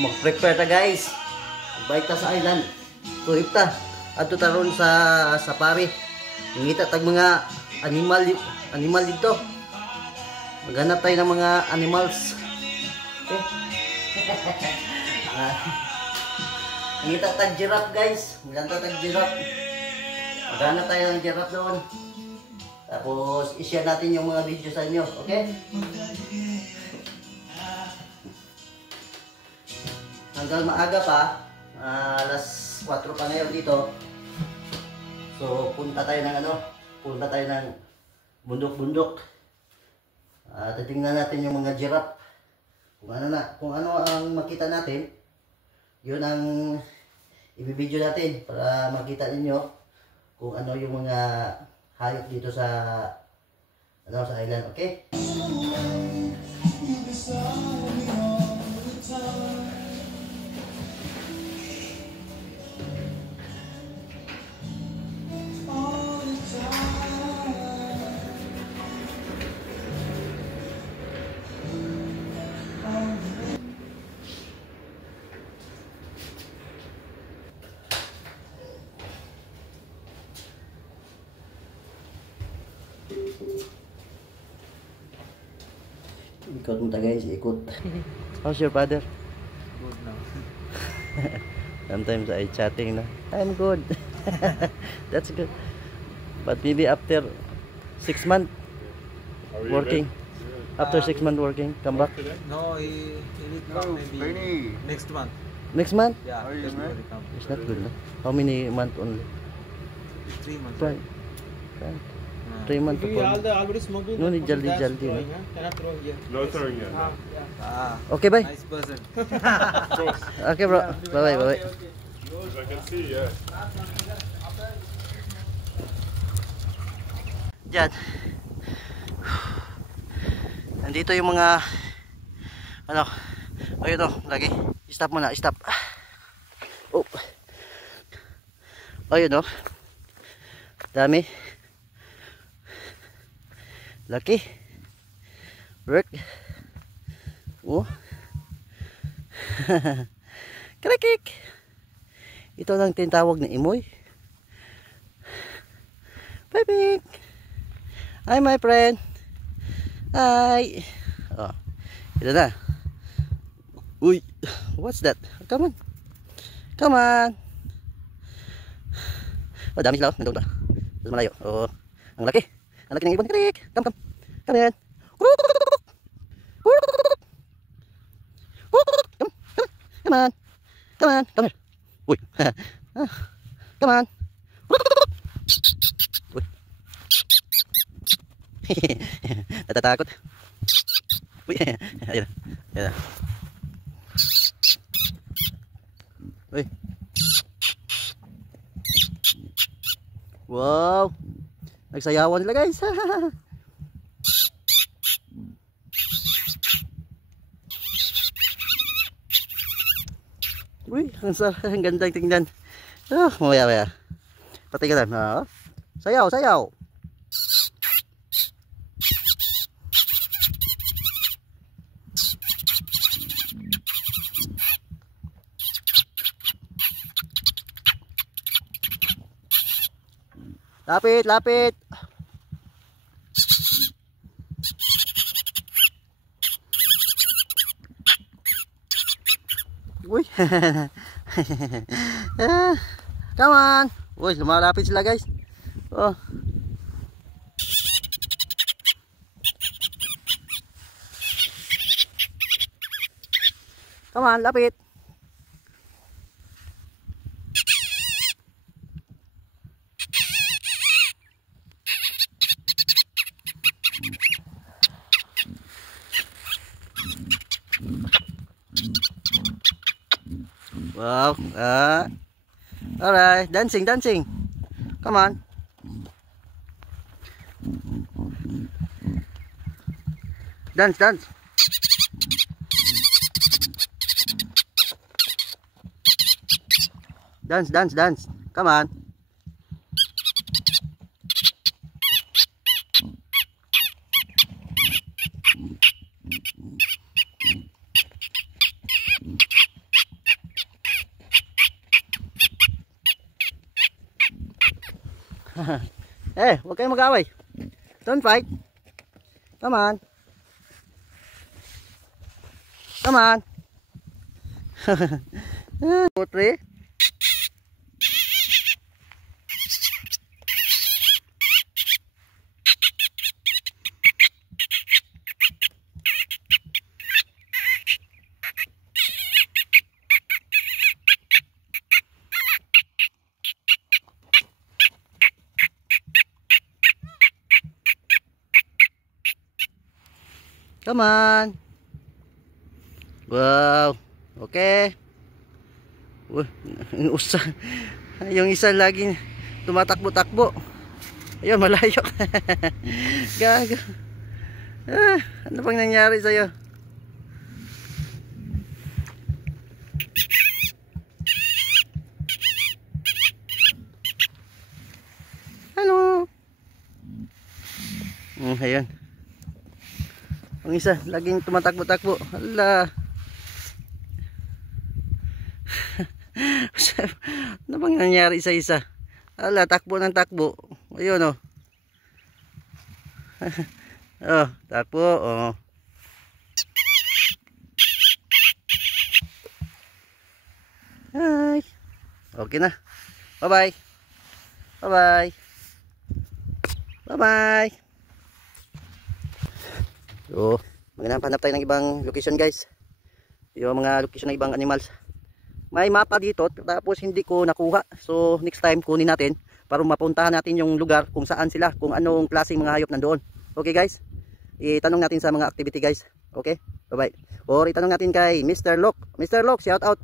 mag-prepare ta guys. Balik ta sa island. Tuhip ta. Adto ta ron sa safari. Ngita tag mga animal dito. Maghanap tayo ng mga animals. Okay. Ngita tag giraffe guys. Maghanap tag giraffe. Maghanap tayo ng giraffe doon. Tapos i-share natin yung mga video sa inyo. Okay? Hanggang maaga pa, alas 4 pa ngayon dito. So punta tayo ng bundok-bundok. Titingnan natin yung mga giraffe. Kung ano ang makita natin, yun ang ibibideo natin para makita ninyo kung ano yung mga hayop dito sa island, okay? Ikot mo ta guys, ikot. How's your father? Good now. Sometimes I chatting na. I'm good. That's good. But maybe after 6 months working. After 6 months working, come back. No, he will come maybe next month. Next month? Yeah, next month he come. It's not good, no? How many months only? 3 months. Right. 3 months to 4 months. already smoking. No need jaldi. No? Cannot throw here. No throwing yet. Okay, bye. Nice person. Of course. Okay, bro. Bye. As I can see, yeah. Diyan. Nandito yung mga ayun o, lagi. Stop muna, stop. Oh. Ayun o. Dami. Laki. Work. Oh. Krakik. Ito lang tinatawag na imoy. Bye. Hi my friend. Hi. Oh. Ito na. Uy. What's that? Come on. Oh, dami sila. Nandun pa. Mas malayo. Oh. Ang laki. Ang laki ng ibon. Krik. Come in. Come here. Uy. Come on. Uy. Natatakot. Uy. Ayun. Uy. Wow. Nagsayawan sila guys. Uy, ang ganda tingnan. Mamaya. Patay ka lang. Sayaw. Lapit. Uy. Come on. Uy, lumalapit sila guys. Oh. Come on, lapit. Wow. Alright, dancing. Come on. Dance. Dance. Come on. Eh, huwag kayong mag-away. Don't fight. Come on. Come on. 2, 3. Come on. Wow. Okay. Yung isa laging tumatakbo-takbo. Ayun, malayo. Gago. Ano bang nangyari sa'yo? Hello. Ayun. Ang isa, laging tumatakbo-takbo. Hala. Ano bang nangyari sa isa? Hala, takbo ng takbo. Ayun, oh. Oh, takbo, oh. Hi. Okay na. Bye-bye. Bye-bye. Bye-bye. So, maghanap tayo ng ibang location, guys. Yung mga location ng ibang animals. May mapa dito, tapos hindi ko nakuha. So, next time kunin natin para mapuntahan natin yung lugar kung saan sila, kung anong klaseng mga hayop nandoon. Okay, guys? Itanong natin sa mga activity, guys. Okay? Bye-bye. Or itanong natin kay Mr. Lok. Mr. Lok, shout out.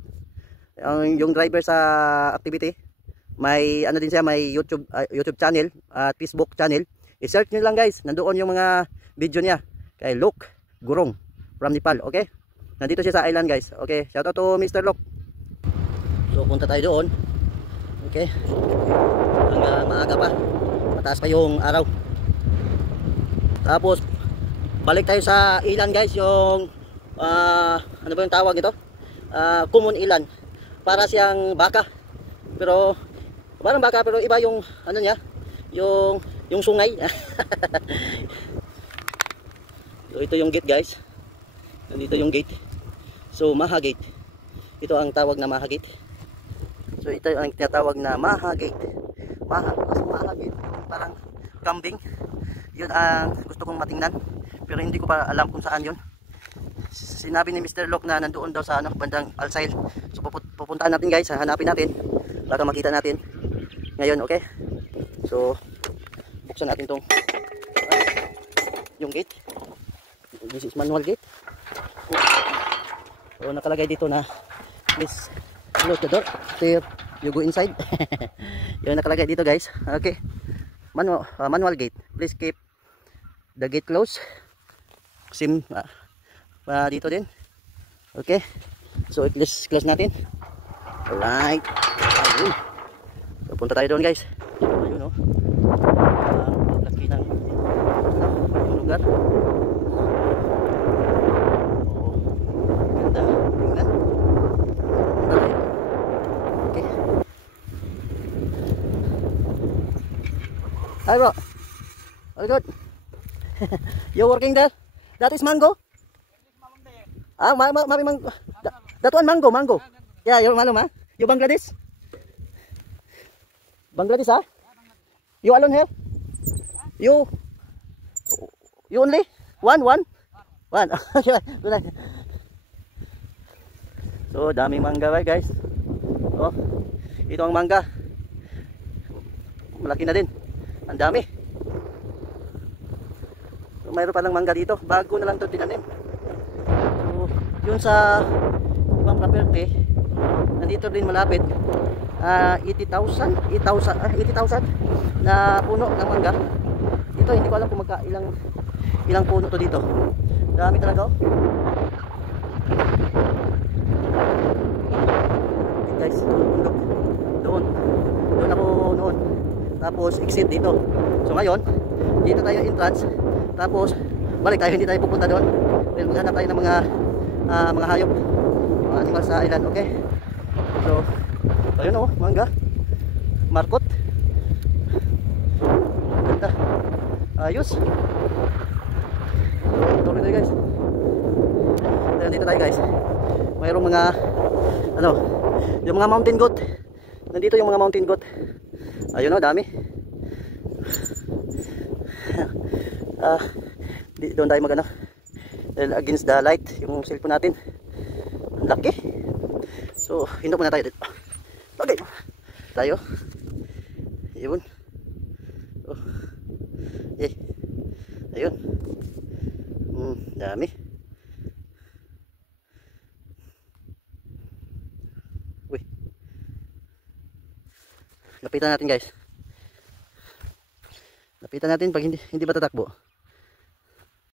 Yung driver sa activity. May ano din siya, may YouTube channel at Facebook channel. I-search niyo lang, guys. Nandoon yung mga video niya. Kay Lok Gurong from Nepal, okay? Nandito siya sa island, guys. Okay, shout out to Mr. Lok. So punta tayo doon. Okay. Hanggang maaga pa. Mataas pa yung araw. Tapos balik tayo sa ilan, guys, yung ano ba yung tawag ito? Common ilan. Para siyang baka. Pero parang baka pero iba yung ano niya, yung sungay. So ito yung gate, guys. Nandito yung gate. So Maha Gate. Ito ang tawag na Maha Gate. So ito ang tinatawag na Maha Gate. Maha Gate. Parang kambing. Yun ang gusto kong matingnan. Pero hindi ko pa alam kung saan yun. Sinabi ni Mr. Lok na nandoon daw sa bandang Alsail. So pupuntahan natin, guys. Hanapin natin. Baka makita natin. Ngayon, okay? So buksan natin tong yung gate. This is manual gate. So nakalagay dito na please close the door till you go inside. Yung nakalagay dito, guys. Okay. Manual gate. Please keep the gate closed. Same dito din. Okay. So please close natin. Alright. Ayun. So punta tayo doon, guys. Ayun, oh. Laki ng yung lugar. Hi, bro. All good. You working there? That is mango? Mami mango. That one mango. Yeah, you're malum, huh? You Bangladesh? Bangladesh, huh? You alone here? You only? One? So, daming mangga, guys. Oh, ito ang mangga. Malaki na din. Ang dami. So, mayroon pa lang mangga dito. Bago na lang ito tinanim. So, yun sa ibang property, nandito din malapit. 80,000 na puno ng mangga. Dito hindi ko alam kung ilang puno to dito. Dami talaga, oh. Guys, doon ako noon. Tapos exit dito. So ngayon, dito tayo entrance. Tapos balik tayo, hindi tayo pupunta doon. Dahil maghanap tayo ng mga hayop, mga animal sa island, okay? So ayun, oh, mangga. Markot. Ayos. Tuloy tayo guys. Nandito tayo guys. Mayroong mga ano, yung mga mountain goat. Nandito yung mga mountain goat. Ayun o, dami. Doon tayo magano. Against the light yung cellphone natin. Ang laki. So, hindok muna tayo dito. Okay. Tayo. Ayun. Oh. Eh. Ayun. Dami. Uy. Lapitan natin guys. Lapitan natin pag hindi ba tatakbo.